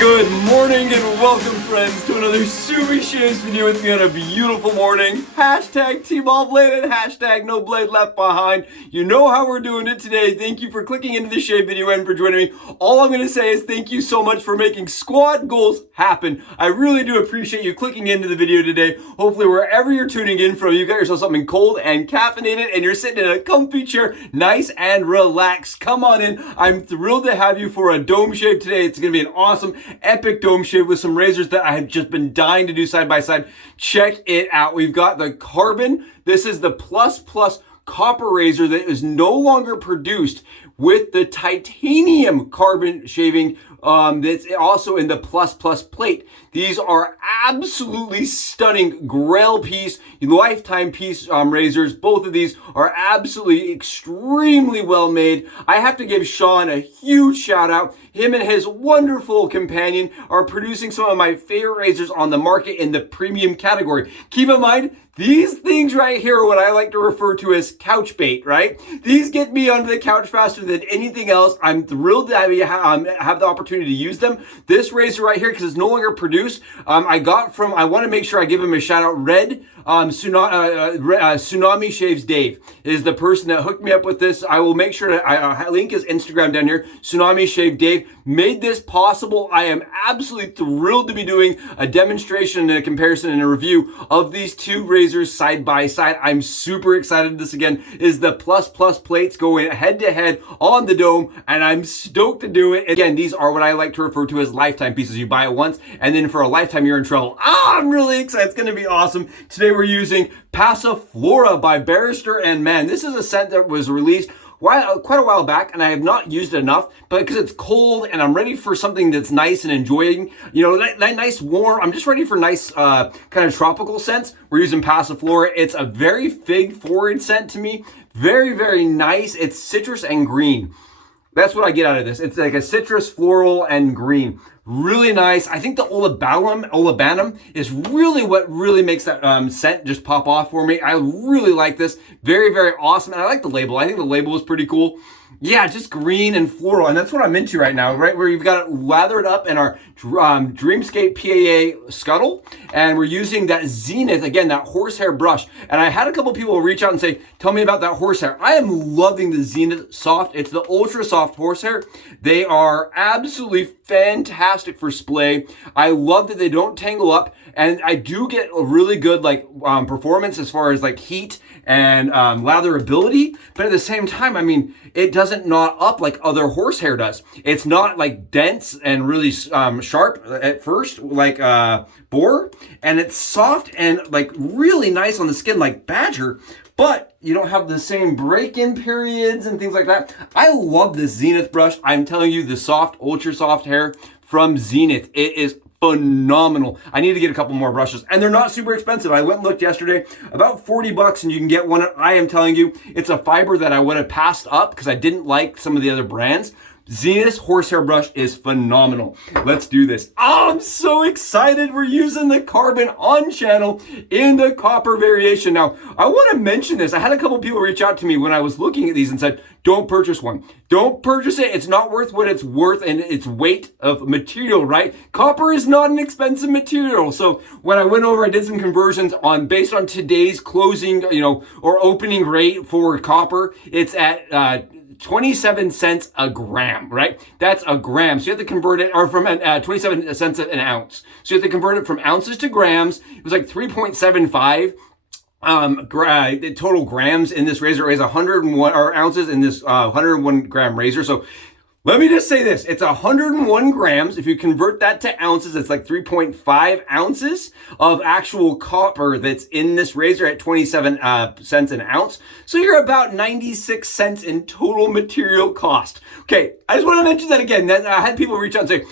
Good morning and welcome, friends, to another Sumi Shaves video with me on a beautiful morning. Hashtag Team All Bladed, hashtag No Blade Left Behind. You know how we're doing it today. Thank you for clicking into the shave video and for joining me. All I'm going to say is thank you so much for making squat goals happen. I really do appreciate you clicking into the video today. Hopefully wherever you're tuning in from, you got yourself something cold and caffeinated and you're sitting in a comfy chair, nice and relaxed. Come on in. I'm thrilled to have you for a dome shave today. It's going to be an awesome epic dome shave with some razors that I have just been dying to do side by side. Check it out. We've got the carbon. This is the plus copper razor that is no longer produced with the titanium carbon shaving that's also in the plus plate. These are absolutely stunning grail piece, lifetime piece razors. Both of these are absolutely extremely well made. I have to give Sean a huge shout out. Him and his wonderful companion are producing some of my favorite razors on the market in the premium category. Keep in mind, these things right here are what I like to refer to as couch bait, right? These get me onto the couch faster than anything else. I'm thrilled to have the opportunity to use them. This razor right here, because it's no longer produced, I want to make sure I give him a shout out. Tsunami Shaves Dave is the person that hooked me up with this. I will make sure to link his Instagram down here. Tsunami Shave Dave made this possible. I am absolutely thrilled to be doing a demonstration and a comparison and a review of these two razors side by side. I'm super excited. This again is the plus plates going head to head on the dome, and I'm stoked to do it. Again, these are what I like to refer to as lifetime pieces. You buy it once, and then for a lifetime you're in trouble. I'm really excited. It's going to be awesome. Today we're using Passiflora by Barrister, and man, this is a scent that was released quite a while back, and I have not used it enough, but because it's cold and I'm ready for something that's nice and enjoying, nice warm. I'm just ready for nice kind of tropical scents. We're using Passiflora. It's a very fig forward scent to me. Very, very nice. It's citrus and green. That's what I get out of this. It's like a citrus, floral, and green. Really nice. I think the olibanum is really what really makes that scent just pop off for me. I really like this. Very, very awesome. And I like the label. I think the label is pretty cool. Yeah, just green and floral. And that's what I'm into right now, right? Where you've got it lathered up in our Dreamscape PAA scuttle. And we're using that Zenith, again, that horsehair brush. And I had a couple people reach out and say, tell me about that horsehair. I am loving the Zenith Soft. It's the ultra soft horsehair. They are absolutely fantastic for splay. I love that they don't tangle up. And I do get a really good performance as far as heat and latherability. But at the same time, I mean, it doesn't knot up like other horsehair does. It's not dense and really sharp at first, like boar. And it's soft and really nice on the skin like badger. But you don't have the same break-in periods and things like that. I love this Zenith brush. I'm telling you, the soft, ultra soft hair from Zenith. It is phenomenal. I need to get a couple more brushes, and they're not super expensive. I went and looked yesterday, about 40 bucks, and you can get one. I am telling you, it's a fiber that I would have passed up because I didn't like some of the other brands. Zenith's horsehair brush is phenomenal. Let's do this. Oh, I'm so excited. We're using the carbon on channel in the copper variation. Now, I want to mention this. I had a couple people reach out to me when I was looking at these and said, don't purchase one. Don't purchase it. It's not worth what it's worth and its weight of material, right? Copper is not an expensive material. So when I went over, I did some conversions based on today's closing, or opening rate for copper. It's at 27 cents a gram, right? That's a gram. So you have to convert it, or from 27 cents an ounce. So you have to convert it from ounces to grams. It was 3.75 total grams in this razor. Is 101 or ounces in this 101 gram razor. So let me just say this. It's 101 grams. If you convert that to ounces, it's 3.5 ounces of actual copper that's in this razor at 27 cents an ounce. So you're about 96 cents in total material cost. Okay, I just want to mention that again. I had people reach out and say,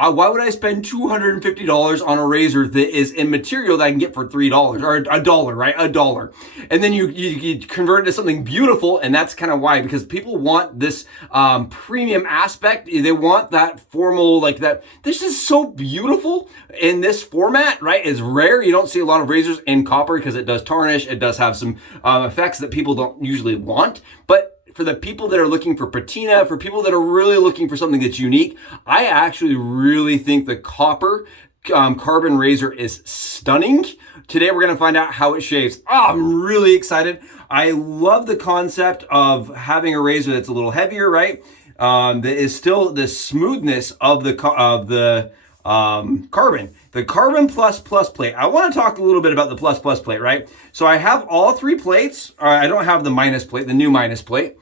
why would I spend $250 on a razor that is in material that I can get for $3 or $1, right? $1. And then you convert it to something beautiful, and that's kind of why, because people want this premium aspect. They want that formal, that. This is so beautiful in this format, right? It's rare. You don't see a lot of razors in copper because it does tarnish. It does have some effects that people don't usually want. But for the people that are looking for patina, for people that are really looking for something that's unique, I actually really think the copper carbon razor is stunning. Today we're going to find out how it shaves. I'm really excited. I love the concept of having a razor that's a little heavier, right? That is still the smoothness of the carbon. The carbon plus plate. I want to talk a little bit about the plus plate, right? So I have all 3 plates. I don't have the minus plate, the new minus plate,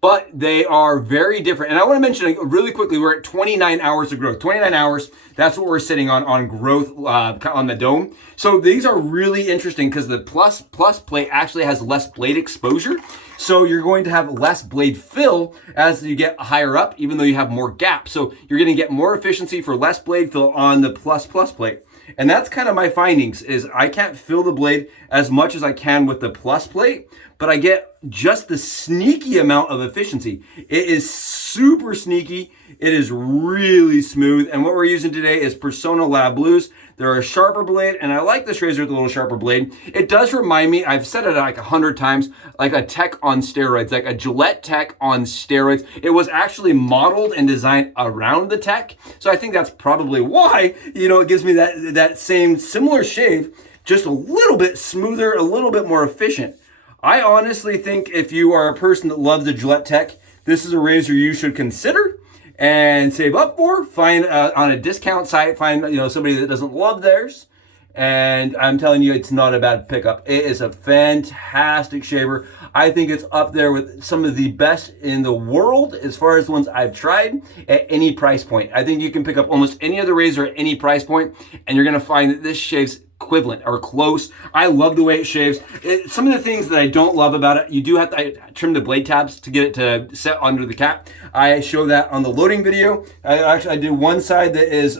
but they are very different. And I want to mention really quickly, we're at 29 hours of growth. 29 hours, that's what we're sitting on growth on the dome. So these are really interesting because the plus plate actually has less blade exposure. So you're going to have less blade fill as you get higher up, even though you have more gap. So you're going to get more efficiency for less blade fill on the plus plate. And that's kind of my findings, is I can't fill the blade as much as I can with the plus plate, but I get just the sneaky amount of efficiency. It is super sneaky. It is really smooth. And what we're using today is Personna Lab Blues. They're a sharper blade, and I like this razor with a little sharper blade. It does remind me, I've said it like 100 times, like a tech on steroids, like a Gillette tech on steroids. It was actually modeled and designed around the tech. So I think that's probably why, it gives me that same similar shave, just a little bit smoother, a little bit more efficient. I honestly think if you are a person that loves the Gillette tech, this is a razor you should consider and save up for. Find on a discount site, find somebody that doesn't love theirs, and I'm telling you, it's not a bad pickup. It is a fantastic shaver. I think it's up there with some of the best in the world as far as the ones I've tried at any price point. I think you can pick up almost any other razor at any price point, and you're gonna find that this shaves equivalent or close. I love the way it shaves. Some of the things that I don't love about it, you do have to trim the blade tabs to get it to set under the cap. I show that on the loading video. I do one side that is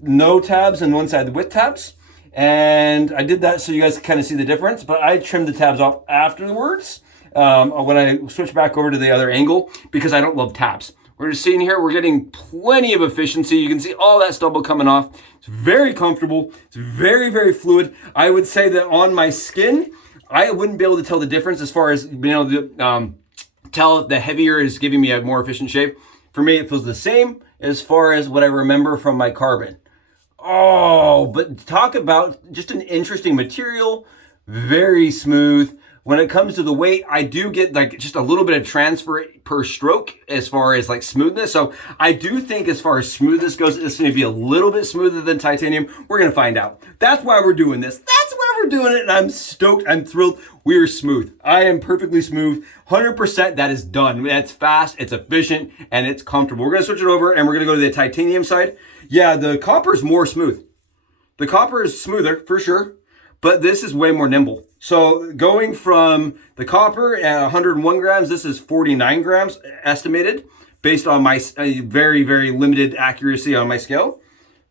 no tabs and one side with tabs. And I did that so you guys can kind of see the difference, but I trimmed the tabs off afterwards when I switch back over to the other angle because I don't love tabs. We're just seeing here, we're getting plenty of efficiency. You can see all that stubble coming off. It's very comfortable. It's very, very fluid. I would say that on my skin, I wouldn't be able to tell the difference as far as being able to tell if the heavier is giving me a more efficient shave. For me, it feels the same as far as what I remember from my carbon. Oh, but talk about just an interesting material, very smooth. When it comes to the weight, I do get like just a little bit of transfer per stroke as far as like smoothness. So I do think as far as smoothness goes, it's going to be a little bit smoother than titanium. We're going to find out. That's why we're doing this. That's why we're doing it. And I'm stoked. I'm thrilled. We are smooth. I am perfectly smooth. 100%. That is done. That's fast. It's efficient and it's comfortable. We're going to switch it over and we're going to go to the titanium side. Yeah, the copper is more smooth. The copper is smoother for sure, but this is way more nimble. So going from the copper at 101 grams, this is 49 grams estimated based on my very, very limited accuracy on my scale.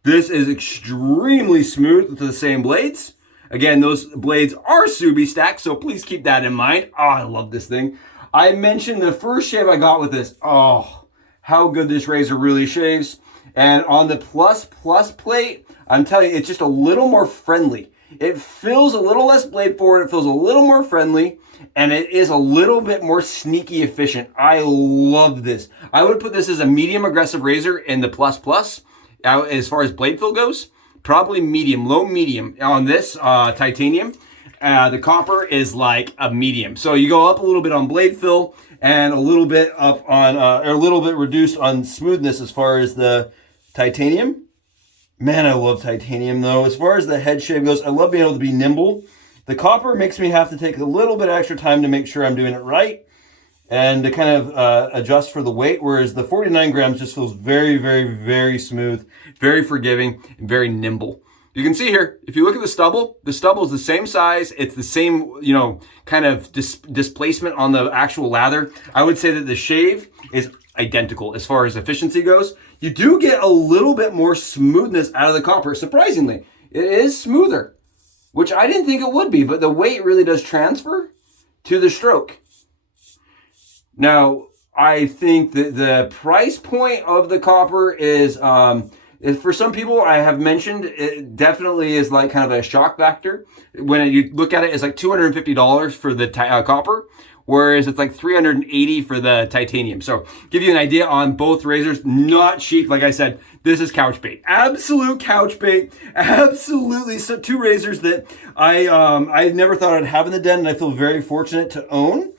This is extremely smooth with the same blades. Again, those blades are Subi stacked, so please keep that in mind. Oh, I love this thing. I mentioned the first shave I got with this. Oh, how good this razor really shaves. And on the plus plate, I'm telling you, it's just a little more friendly. It feels a little less blade forward. It feels a little more friendly, and it is a little bit more sneaky efficient. I love this. I would put this as a medium aggressive razor in the plus. As far as blade fill goes, probably medium, low medium. On this titanium, the copper is like a medium. So you go up a little bit on blade fill and a little bit up on, or a little bit reduced on smoothness as far as the titanium. Man, I love titanium though. As far as the head shave goes, I love being able to be nimble. The copper makes me have to take a little bit extra time to make sure I'm doing it right and to kind of adjust for the weight, whereas the 49 grams just feels very, very, very smooth, very forgiving, and very nimble. You can see here, if you look at the stubble is the same size. It's the same, kind of displacement on the actual lather. I would say that the shave is identical as far as efficiency goes. You do get a little bit more smoothness out of the copper. Surprisingly, it is smoother, which I didn't think it would be, but the weight really does transfer to the stroke. Now, I think that the price point of the copper is for some people, I have mentioned, it definitely is like kind of a shock factor. When you look at it, it's like $250 for the copper, whereas it's like $380 for the titanium. So give you an idea on both razors, not cheap. Like I said, this is couch bait, absolute couch bait, absolutely. So two razors that I never thought I'd have in the den, and I feel very fortunate to own.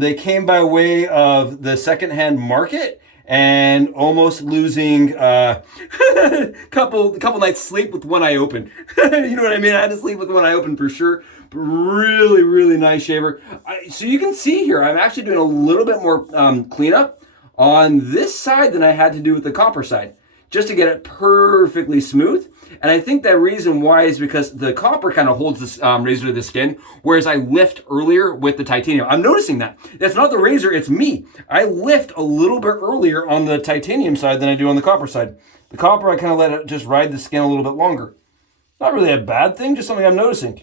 They came by way of the secondhand market and almost losing couple nights sleep with one eye open. You know what I mean? I had to sleep with one eye open for sure. But really, really nice shaver. So you can see here, I'm actually doing a little bit more cleanup on this side than I had to do with the copper side, just to get it perfectly smooth. And I think that reason why is because the copper kind of holds this razor to the skin, whereas I lift earlier with the titanium. I'm noticing that. It's not the razor, it's me. I lift a little bit earlier on the titanium side than I do on the copper side. The copper, I kind of let it just ride the skin a little bit longer. Not really a bad thing, just something I'm noticing.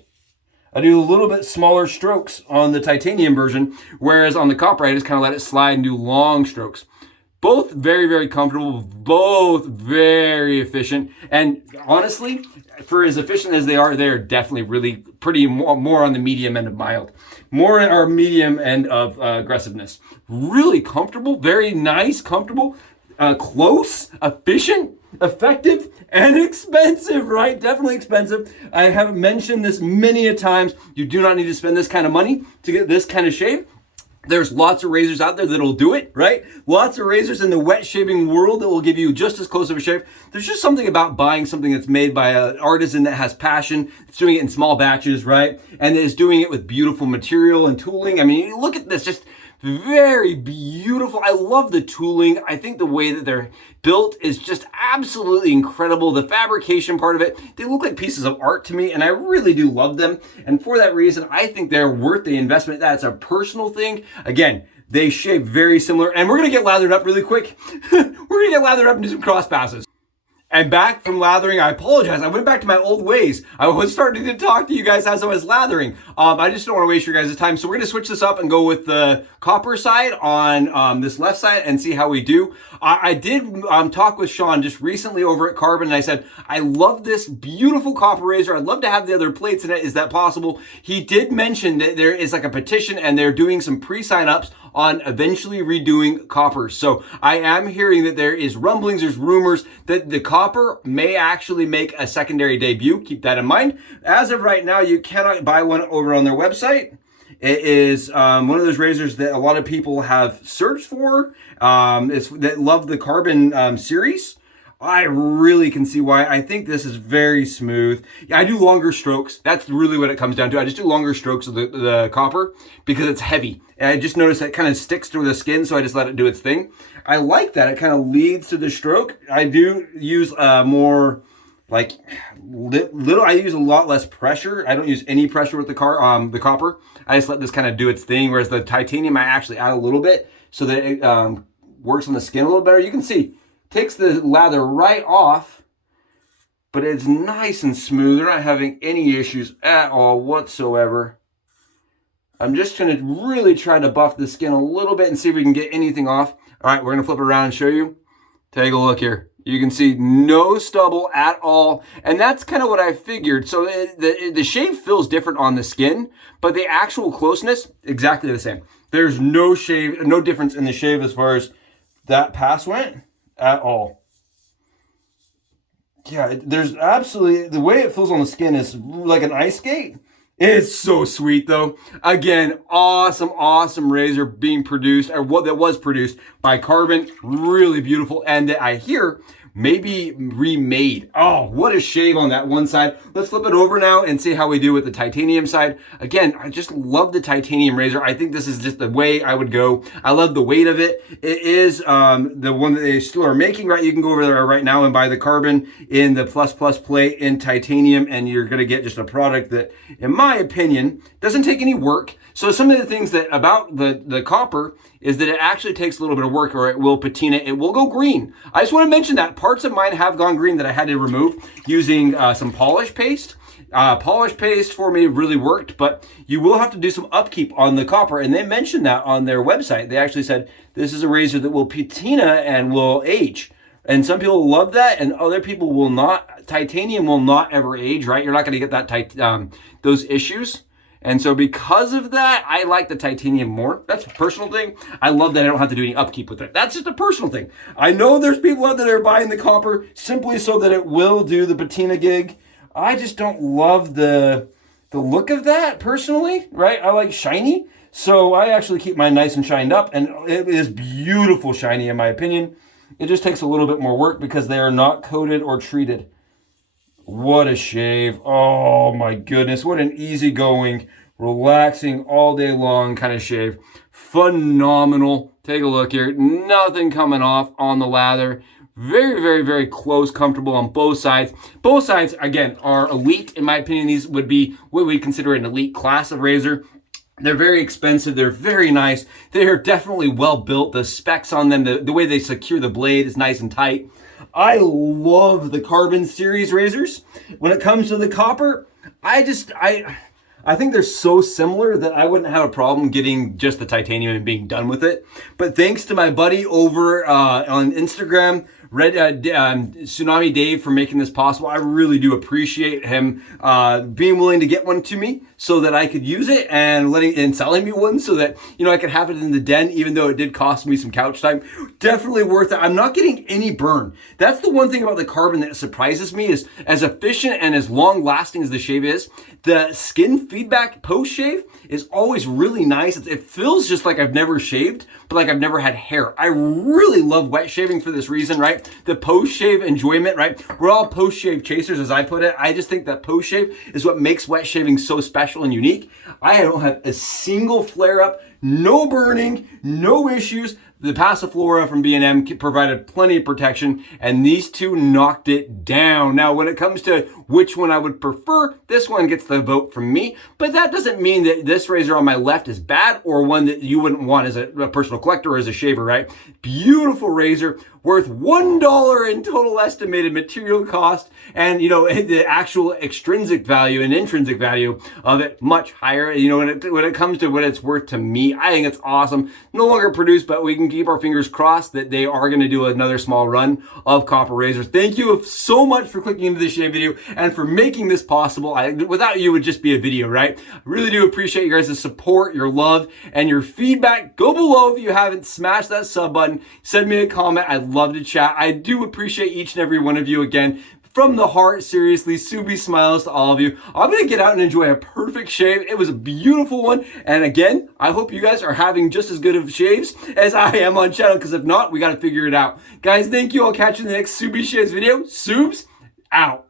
I do a little bit smaller strokes on the titanium version, whereas on the copper, I just kind of let it slide and do long strokes. Both very, very comfortable, both very efficient. And honestly, for as efficient as they are definitely really pretty more on the medium end of mild. More in our medium end of aggressiveness. Really comfortable, very nice, comfortable, close, efficient, effective, and expensive, right? Definitely expensive. I have mentioned this many a times. You do not need to spend this kind of money to get this kind of shave. There's lots of razors out there that'll do it, right? Lots of razors in the wet shaving world that will give you just as close of a shave. There's just something about buying something that's made by an artisan that has passion. It's doing it in small batches, right? And is doing it with beautiful material and tooling. I mean, look at this, just very beautiful. I love the tooling. I think the way that they're built is just absolutely incredible. The fabrication part of it, they look like pieces of art to me, and I really do love them. And for that reason, I think they're worth the investment. That's a personal thing. Again, they shave very similar, and we're gonna get lathered up really quick. We're gonna get lathered up and do some cross passes. And back from lathering, I apologize. I went back to my old ways. I was starting to talk to you guys as I was lathering. I just don't want to waste your guys' time. So we're going to switch this up and go with the copper side on this left side and see how we do. I did talk with Sean just recently over at Carbon, and I said, I love this beautiful copper razor. I'd love to have the other plates in it. Is that possible? He did mention that there is like a petition and they're doing some pre-sign-ups on eventually redoing copper. So I am hearing that there is rumblings, there's rumors that the copper may actually make a secondary debut. Keep that in mind. As of right now, you cannot buy one over on their website. It is one of those razors that a lot of people have searched for. That love the Carbon series. I really can see why. I think this is very smooth. Yeah, I do longer strokes. That's really what it comes down to. I just do longer strokes of the copper because it's heavy. And I just noticed that it kind of sticks to the skin, so I just let it do its thing. I like that. It kind of leads to the stroke. I do use more like little. I use a lot less pressure. I don't use any pressure with the copper. I just let this kind of do its thing, whereas the titanium I actually add a little bit so that it works on the skin a little better. You can see, takes the lather right off, but it's nice and smooth. They're not having any issues at all whatsoever. I'm just going to really try to buff the skin a little bit and see if we can get anything off. All right, we're going to flip it around and show you. Take a look here. You can see no stubble at all. And that's kind of what I figured. So the shave feels different on the skin, but the actual closeness, exactly the same. There's no difference in the shave as far as that pass went at all. Yeah, there's absolutely, the way it feels on the skin is like an ice skate. It's so sweet though. Again, awesome razor being produced, or what that was produced by Carbon. Really beautiful, and that I hear maybe remade. Oh, what a shave on that one side. Let's flip it over now and see how we do with the titanium side. Again, I just love the titanium razor. I think this is just the way I would go. I love the weight of it. It is the one that they still are making, right? You can go over there right now and buy the Carbon in the plus plate in titanium, and you're gonna get just a product that, in my opinion, doesn't take any work. So some of the things that about the copper is that it actually takes a little bit of work, or it will patina, it will go green. I just want to mention that parts of mine have gone green that I had to remove using some polish paste. Polish paste for me really worked, but you will have to do some upkeep on the copper, and they mentioned that on their website. They actually said this is a razor that will patina and will age. And some people love that, and other people will not. Titanium will not ever age, right? You're not going to get that those issues. And so because of that, I like the titanium more. That's a personal thing. I love that I don't have to do any upkeep with it. That's just a personal thing. I know there's people out there that are buying the copper simply so that it will do the patina gig. I just don't love the look of that personally, right? I like shiny. So I actually keep mine nice and shined up, and it is beautiful shiny in my opinion. It just takes a little bit more work because they are not coated or treated. What a shave. Oh my goodness. What an easygoing, relaxing, all day long kind of shave. Phenomenal. Take a look here. Nothing coming off on the lather. Very, very, very close, comfortable on both sides. Both sides, again, are elite. In my opinion, these would be what we consider an elite class of razor. They're very expensive. They're very nice. They are definitely well built. The specs on them, the way they secure the blade is nice and tight. I love the carbon series razors. When it comes to the copper, I think they're so similar that I wouldn't have a problem getting just the titanium and being done with it. But thanks to my buddy over on Instagram, Tsunami Dave, for making this possible. I really do appreciate him being willing to get one to me so that I could use it and selling me one so that, you know, I could have it in the den, even though it did cost me some couch time. Definitely worth it. I'm not getting any burn. That's the one thing about the carbon that surprises me, is as efficient and as long lasting as the shave is, the skin feedback post shave is always really nice. It feels just like I've never shaved, but like I've never had hair. I really love wet shaving for this reason, right? The post shave enjoyment, right? We're all post shave chasers, as I put it. I just think that post shave is what makes wet shaving so special and unique. I don't have a single flare up, no burning, no issues. The Passiflora from B&M provided plenty of protection, and these two knocked it down. Now, when it comes to which one I would prefer, this one gets the vote from me, but that doesn't mean that this razor on my left is bad or one that you wouldn't want as a personal collector or as a shaver, right? Beautiful razor, worth $1 in total estimated material cost, and you know, the actual extrinsic value and intrinsic value of it much higher. You know, when it comes to what it's worth to me, I think it's awesome. No longer produced, but we can keep our fingers crossed that they are going to do another small run of copper razors. Thank you so much for clicking into this shave video and for making this possible. Without you, it would just be a video, right? I really do appreciate you guys' support, your love, and your feedback. Go below if you haven't smashed that sub button. Send me a comment. I'd love to chat. I do appreciate each and every one of you again. From the heart, seriously, Subi smiles to all of you. I'm going to get out and enjoy a perfect shave. It was a beautiful one. And again, I hope you guys are having just as good of shaves as I am on channel, because if not, we got to figure it out. Guys, thank you. I'll catch you in the next Subi Shaves video. Subs, out.